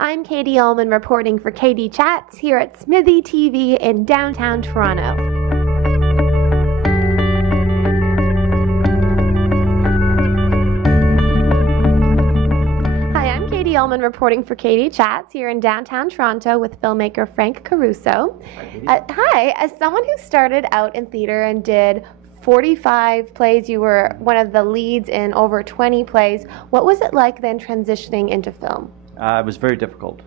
I'm Katie Ullman reporting for KD Chats here at Smitheetv in downtown Toronto. Hi, I'm Katie Ullman reporting for KD Chats here in downtown Toronto with filmmaker Frank Caruso. Hi, as someone who started out in theater and did 45 plays, you were one of the leads in over 20 plays. What was it like then transitioning into film? It was very difficult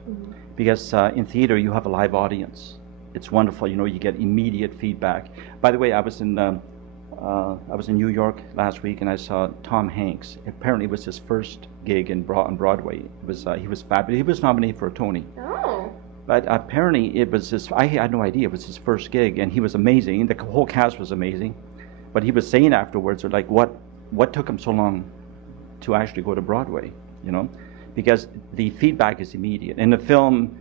because in theater you have a live audience. It's wonderful, you know, you get immediate feedback. By the way, I was in New York last week and I saw Tom Hanks. Apparently it was his first gig on Broadway. He was fabulous. He was nominated for a Tony. Oh. But apparently it was I had no idea it was his first gig, and he was amazing. The whole cast was amazing. But he was saying afterwards, like, what took him so long to actually go to Broadway, you know? Because the feedback is immediate. In the film,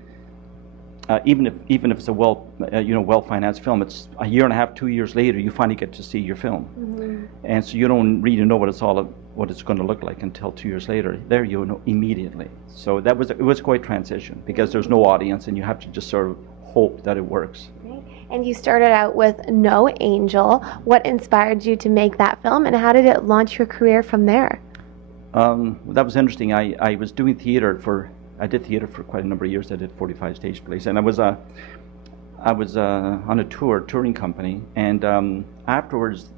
even if it's a well-financed film, it's a year and a half, 2 years later, you finally get to see your film, and so you don't really know what it's going to look like until 2 years later. There you know immediately. So it was quite a transition because there's no audience, and you have to just sort of hope that it works. And you started out with No Angel. What inspired you to make that film, and how did it launch your career from there? That was interesting. I was doing theater I did theater for quite a number of years. I did 45 stage plays, and I was on a touring company, and afterwards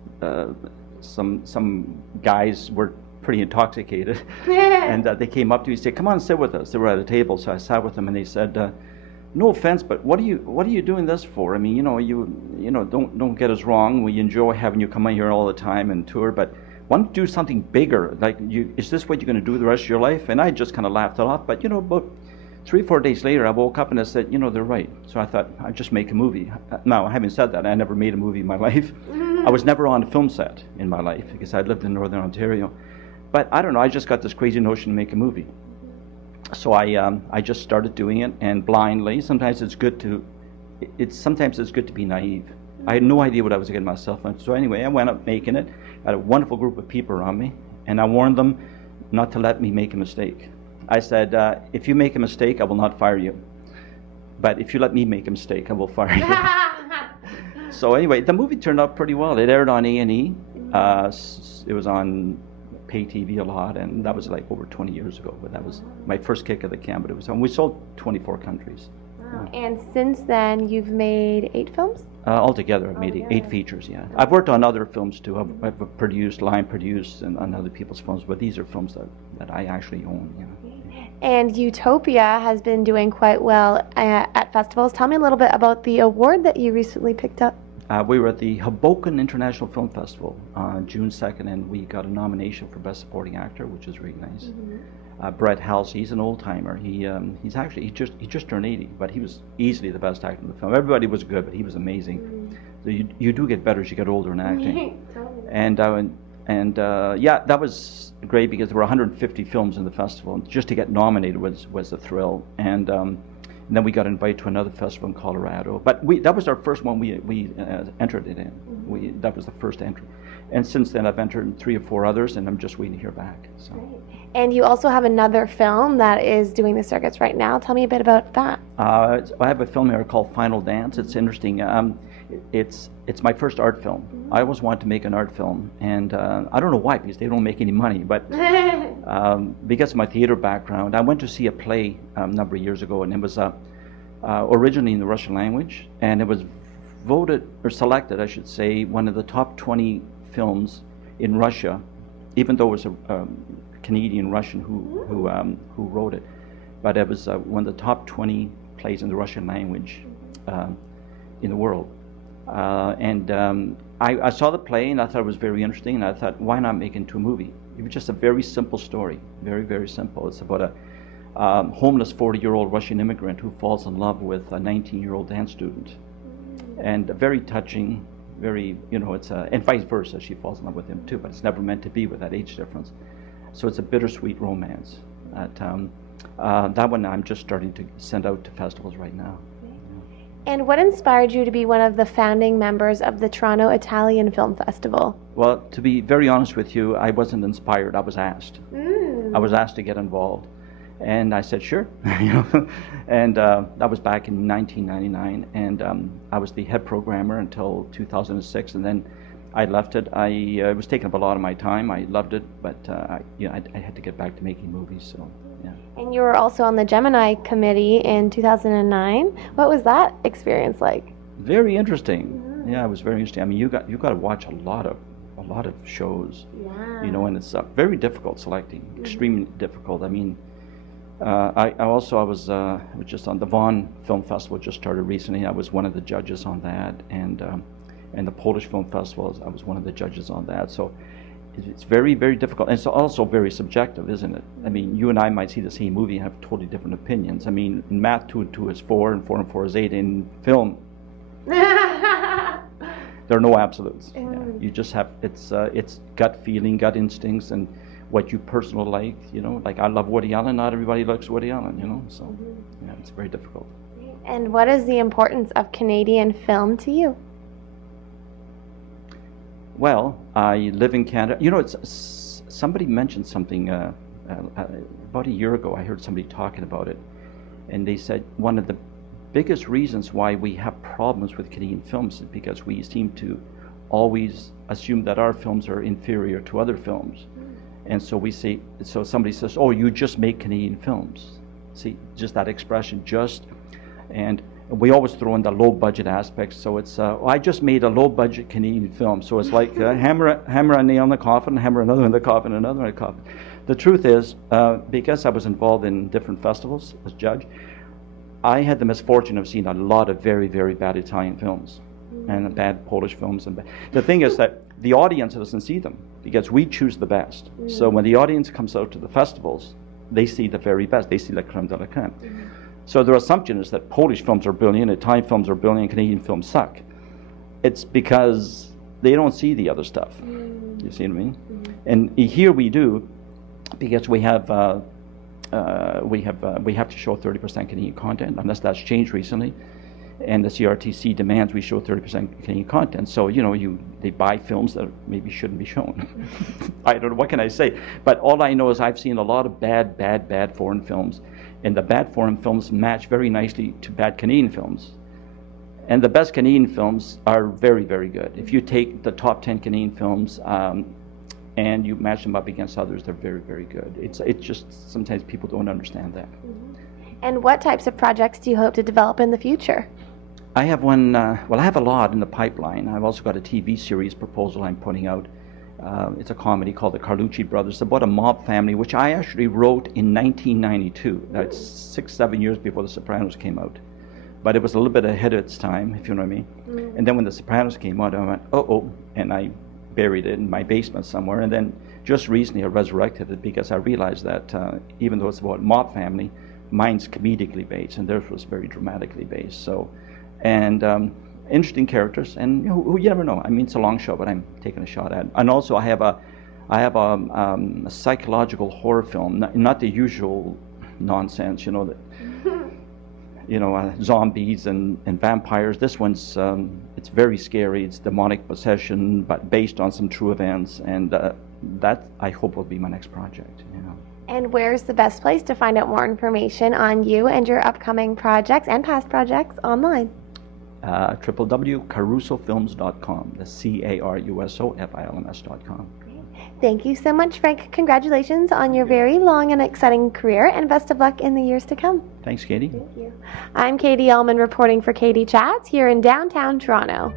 some guys were pretty intoxicated, and they came up to me and said, "Come on and sit with us." They were at a table, so I sat with them, and they said, "No offense, but what are you doing this for? I mean, you know, don't get us wrong. We enjoy having you come in here all the time and tour, but why don't you do something bigger? Like, is this what you're going to do the rest of your life?" And I just kind of laughed it off. But you know, about 3 or 4 days later, I woke up and I said, you know, they're right. So I thought I'd just make a movie. Now, having said that, I never made a movie in my life. I was never on a film set in my life because I lived in Northern Ontario. But I don't know. I just got this crazy notion to make a movie. So I just started doing it, and blindly. Sometimes it's good to be naive. I had no idea what I was getting myself into. So anyway, I went up making it. I had a wonderful group of people around me, and I warned them not to let me make a mistake. I said, if you make a mistake, I will not fire you. But if you let me make a mistake, I will fire you. So anyway, the movie turned out pretty well. It aired on A&E. It was on pay TV a lot, and that was like over 20 years ago. But that was my first kick of the can. But it was, and we sold 24 countries. Wow. And since then, you've made 8 films? Altogether, I've made 8 features, yeah. I've worked on other films too. I've line produced on other people's films, but these are films that I actually own, you know. And Utopia has been doing quite well at festivals. Tell me a little bit about the award that you recently picked up. We were at the Hoboken International Film Festival on June 2nd, and we got a nomination for Best Supporting Actor, which is really nice. Brett Halsey, he's an old timer. He just turned 80, but he was easily the best actor in the film. Everybody was good, but he was amazing. So you do get better as you get older in acting. Totally. And yeah, that was great because there were 150 films in the festival, and just to get nominated was a thrill. And then we got invited to another festival in Colorado. But that was our first one we entered it in. That was the first entry. And since then I've entered in 3 or 4 others, and I'm just waiting to hear back. So. And you also have another film that is doing the circuits right now. Tell me a bit about that. I have a film here called Final Dance. It's interesting. It's my first art film. I always wanted to make an art film, and I don't know why, because they don't make any money, but because of my theater background, I went to see a play a number of years ago, and it was originally in the Russian language, and it was selected, I should say, one of the top 20 films in Russia, even though it was a Canadian Russian who wrote it, but it was one of the top 20 plays in the Russian language in the world. I saw the play, and I thought it was very interesting, and I thought, why not make it into a movie? It was just a very simple story, very, very simple. It's about a homeless 40-year-old Russian immigrant who falls in love with a 19-year-old dance student, and very touching, very, you know, and vice versa, she falls in love with him too, but it's never meant to be with that age difference. So it's a bittersweet romance. That one I'm just starting to send out to festivals right now. And what inspired you to be one of the founding members of the Toronto Italian Film Festival? Well, to be very honest with you, I wasn't inspired. I was asked. I was asked to get involved. And I said, sure. You know? And that was back in 1999. And I was the head programmer until 2006. And then I left it. It was taking up a lot of my time. I loved it, but I had to get back to making movies. So yeah. And you were also on the Gemini committee in 2009. What was that experience like? Very interesting. Yeah, it was very interesting. I mean, you got to watch a lot of shows. Yeah. You know, and it's very difficult selecting. Extremely difficult. I mean, I was just on the Vaughan Film Festival, just started recently. I was one of the judges on that, and the Polish Film Festival, I was one of the judges on that. So it's very, very difficult, and it's also very subjective, isn't it? I mean, you and I might see the same movie and have totally different opinions. I mean, in math, 2 and 2 is 4, and 4 and 4 is 8. In film, there are no absolutes. Yeah. You just have, it's gut feeling, gut instincts, and what you personally like, you know. Like, I love Woody Allen, not everybody likes Woody Allen, you know, so yeah, it's very difficult. And what is the importance of Canadian film to you? Well, I live in Canada. You know, somebody mentioned something about a year ago. I heard somebody talking about it, and they said one of the biggest reasons why we have problems with Canadian films is because we seem to always assume that our films are inferior to other films. And so so somebody says, oh, you just make Canadian films. See, just that expression, and we always throw in the low budget aspects. So it's, I just made a low budget Canadian film. So it's like hammer a nail in the coffin, hammer another in the coffin, another in the coffin. The truth is, because I was involved in different festivals as judge, I had the misfortune of seeing a lot of very, very bad Italian films and bad Polish films. And the thing is that the audience doesn't see them because we choose the best. So when the audience comes out to the festivals, they see the very best. They see la creme de la creme. So their assumption is that Polish films are brilliant, Italian films are brilliant, Canadian films suck. It's because they don't see the other stuff. You see what I mean? And here we do, because we have to show 30% Canadian content, unless that's changed recently. And the CRTC demands we show 30% Canadian content. So, you know, they buy films that maybe shouldn't be shown. I don't know, what can I say? But all I know is I've seen a lot of bad foreign films. And the bad foreign films match very nicely to bad Canadian films. And the best Canadian films are very, very good. If you take the top 10 Canadian films and you match them up against others, they're very, very good. It's just sometimes people don't understand that. And what types of projects do you hope to develop in the future? I have one, well, I have a lot in the pipeline. I've also got a TV series proposal I'm putting out. It's a comedy called The Caruso Brothers. It's about a mob family, which I actually wrote in 1992. That's 6-7 years before The Sopranos came out. But it was a little bit ahead of its time, if you know what I mean. And then when The Sopranos came out, I went, uh-oh, and I buried it in my basement somewhere. And then just recently I resurrected it because I realized that even though it's about a mob family, mine's comedically based, and theirs was very dramatically based. So, and interesting characters, and you never know. I mean, it's a long show, but I'm taking a shot at it. And also, I have a psychological horror film, not the usual nonsense, you know, that zombies and vampires. This one's it's very scary. It's demonic possession, but based on some true events, and that I hope will be my next project. You know. And where's the best place to find out more information on you and your upcoming projects and past projects online? www.carusofilms.com. The CARUSOFILMS.com. Thank you so much, Frank. Congratulations on your very long and exciting career, and best of luck in the years to come. Thanks, Katie. Thank you. I'm Katie Ullman reporting for Katie Chats here in downtown Toronto.